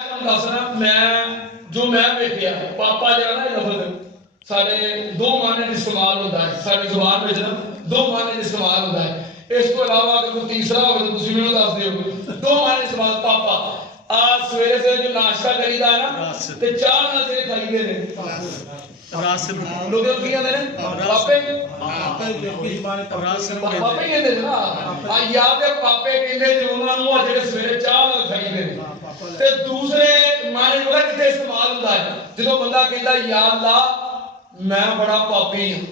दसना मैं जो मैं वेखिया पापा जरा ना लफज साढ़े दो माने इस्तेमाल होता है साड़ी जुबान में ना दो माने इस्तेमाल होता है। इस तो अलावा अगर कोई तीसरा हो तो तुम मैंने दस दियो दो माने इस्तेमाल पापा आज सवेरे से जो नाश्ता करीदा है ना ते चाह ना से खाईए ने लोग की कहते हैं पापे पापे कहते हैं ना आ याद है पापे कहते जो उन्होंने जेडे सवेरे चाह ना खाईए ने ते दूसरे माने पता कितने इस्तेमाल होता है जो बंदा कहता या अल्लाह मैं बड़ा पापी हूं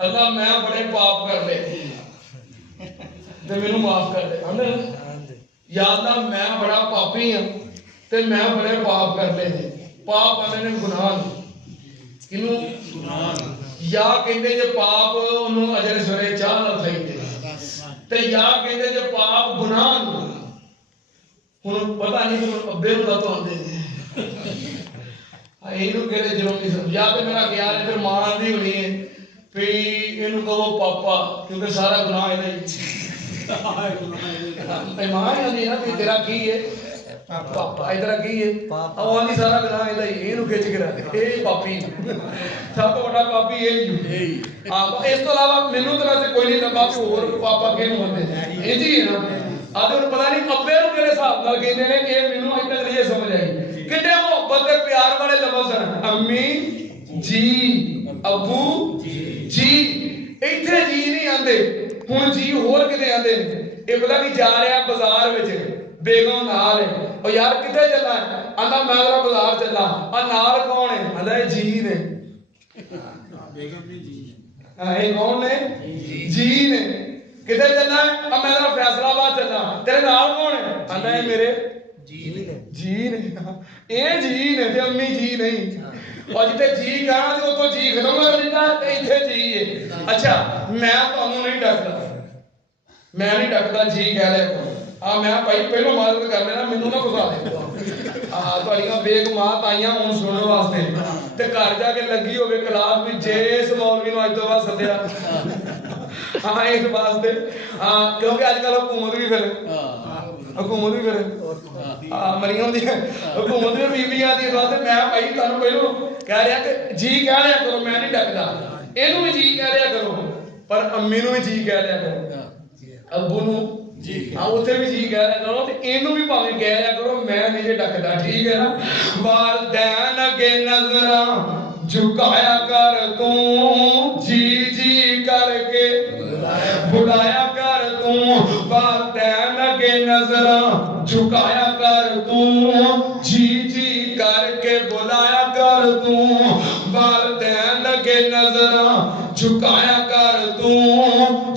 अल्लाह मैं बड़े पाप कर ले ते मेनू माफ कर दे आंदे या अल्लाह मैं बड़ा पापी हूं ते मैं बड़े पाप कर ले पाप करने ने गुनाह किनू गुनाह या कहते जे पाप ओनू अजर सवेरे चाह ना खाईते ते या कहते जे पाप गुनाह हुन पता नहीं अब्बे नु तो आंदे ਇਹਨੂੰ ਕਿਹੜੇ ਜਨਮ ਨਹੀਂ ਸਮਝਿਆ ਤੇ ਮੇਰਾ ਖਿਆਲ ਹੈ ਫਿਰ ਮਾਂ ਦੀ ਹੋਣੀ ਹੈ ਵੀ ਇਹਨੂੰ ਕਹੋ ਪਾਪਾ ਕਿਉਂਕਿ ਸਾਰਾ ਗੁਨਾਹ ਇਹਦਾ ਹੀ ਤੇ ਮਾਂ ਇਹਦੀ ਨਾ ਵੀ ਤੇਰਾ ਕੀ ਹੈ ਪਾਪਾ ਇਧਰ ਕੀ ਹੈ ਉਹ ਆਂਦੀ ਸਾਰਾ ਗੁਨਾਹ ਇਹਦਾ ਹੀ ਇਹਨੂੰ ਖਿੱਚ ਕੇ ਰੱਖ ਇਹ ਪਾਪੀ ਸਭ ਤੋਂ ਵੱਡਾ ਪਾਪੀ ਇਹ ਹੀ ਹਾਂ ਇਸ ਤੋਂ ਇਲਾਵਾ ਮੈਨੂੰ ਤਾਂ ਵੈਸੇ ਕੋਈ ਨਹੀਂ ਲੱਭਾ ਕਿ ਹੋਰ ਪਾਪਾ ਕਿਹਨੂੰ ਮੰਨਦੇ ਇਹ ਜੀ ਹੈ ਨਾ ਆਦੇ ਨੂੰ ਪਤਾ ਨਹੀਂ ਅੱਬੇ ਨੂੰ ਕਿਹੜੇ ਹਿਸਾਬ ਨਾਲ ਕਹਿੰਦੇ ਨੇ ਇਹ ਮੈਨੂੰ ਇੱਥੇ ਨਹੀਂ ਸਮਝ ਆਈ कितने मोहब्बत के प्यार वाले लफ्ज हैं अम्मी जी अबू जी इथे जी नहीं आंदे हुन जी होर किते आंदे ये पता नहीं जा रहा बाजार विच बेगम नाल है ओ यार किथे चलना है आंदा मैं जरा बाजार चलना आ नाल कौन है आंदा जी ने बेगम ने जी हां ये कौन ने जी ने किथे चलना है आ मैं जरा फैसलाबाद चलना तेरे नाल कौन है आंदा ये मेरे जी ने ये जी ने ते अम्मी जी नहीं और जिते जी कहना ते उतो जी खत्म कर दिता ते इथे जी है। अच्छा मैं ਤੁਹਾਨੂੰ नहीं डकदा मैं नहीं डकदा जी कह ले आ मैं भाई पहलो मदद कर लेना मेनू ना फसा दे आ ਤੁਹਾਡੀਆਂ ਬੇਗਮਾਂ ਤਾਈਆਂ ਹੁਣ ਸੁਣਨ ਵਾਸਤੇ ਤੇ ਘਰ ਜਾ ਕੇ ਲੱਗੀ ਹੋਵੇ ਕਲਾਸ ਵੀ ਜੇ ਇਸ ਮੌਲਵੀ ਨੂੰ ਅੱਜ ਤੋਂ ਬਾਅਦ ਸੱਦਿਆ ਹਾਂ ਇਸ ਵਾਸਤੇ ਹਾਂ ਕਿਉਂਕਿ ਅੱਜ ਕੱਲ ਹਕੂਮਤ ਵੀ ਫਿਰ हुकूमत भी फिर मरियम दी हुकूमत भी बीबियां दी बात मैं भाई तुहानू पहलो कह रहा कि जी कह लिया करो मैं नहीं डकदा इनू भी जी कह लिया करो पर अम्मी नू भी जी कह लिया करो अब्बू नू जी हां उथे भी जी कह लिया करो ते इनू भी भावे कह लिया करो मैं नहीं जे डकदा ठीक है ना वालदैन अगे नजरां झुकाया कर तू जी जी करके बुलाया कर तू वालदैन अगे नजरां झुकाया कर तू जी जी करके बुलाया कर तू वालदैन अगे नजरां झुकाया कर तू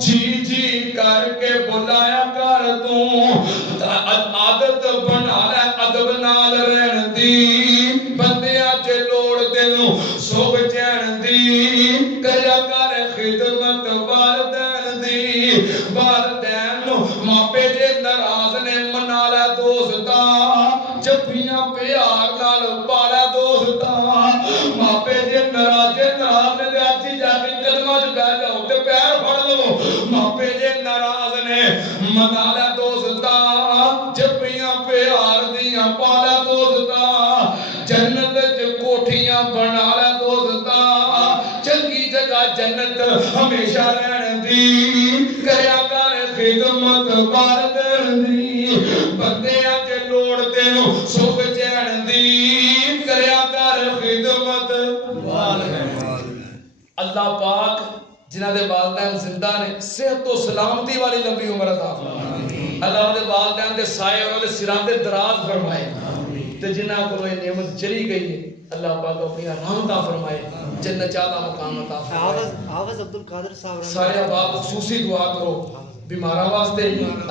जी जी करके बुलाया कर तू आदत बना ले अदब नाल रहन दी बंदियां च लोड़ तेनू सोभ चैन दी करया कर खिदमत वालदैन दी वालदैन नु मापे जे नाराज ने मना ले दोस्ता जफ्फियां प्यार नाल पाला दोस्ता मापे जे नाराज ने ते अच्छी जाके कदमां च बैठ जाओ ते पैर फड़ लो मापे जे नाराज ने मना ले दोस्ता जफ्फियां प्यार दियां पाला दोस्ता जन्नत च कोठियां बना ले दोस्ता चंगी जगह जन्नत हमेशा रहन दी करया कर खिदमत वालदैन दी बंदियां च लोड़ तेनू सुख चैन दी करया कर खिदमत वालदैन अल्लाह पाक जिन्हां दे वालिदैन जिंदा ने सेहत तो सलामती वाली लंबी उम्र अता फरमाए अल्लाह दे वालिदैन दे साए और दे सिरां ते दराज फरमाए ते जिन्हां कोलों ये नेमत चली गई है अल्लाह पाक अपनी रहमत फरमाए जन्नत चाहता मुकाम अता फरमाए। हाफिज अब्दुल कादिर साहब सारे अहबाब खसूसी दुआ करो बीमारां वास्ते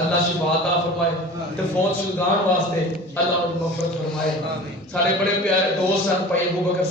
अल्लाह शिफा अता फरमाए ते फौत शुदान वास्ते अल्लाह उन्हें मग़फ़िरत फरमाए। सारे बड़े प्यारे दोस्त हैं भाई अबू बकर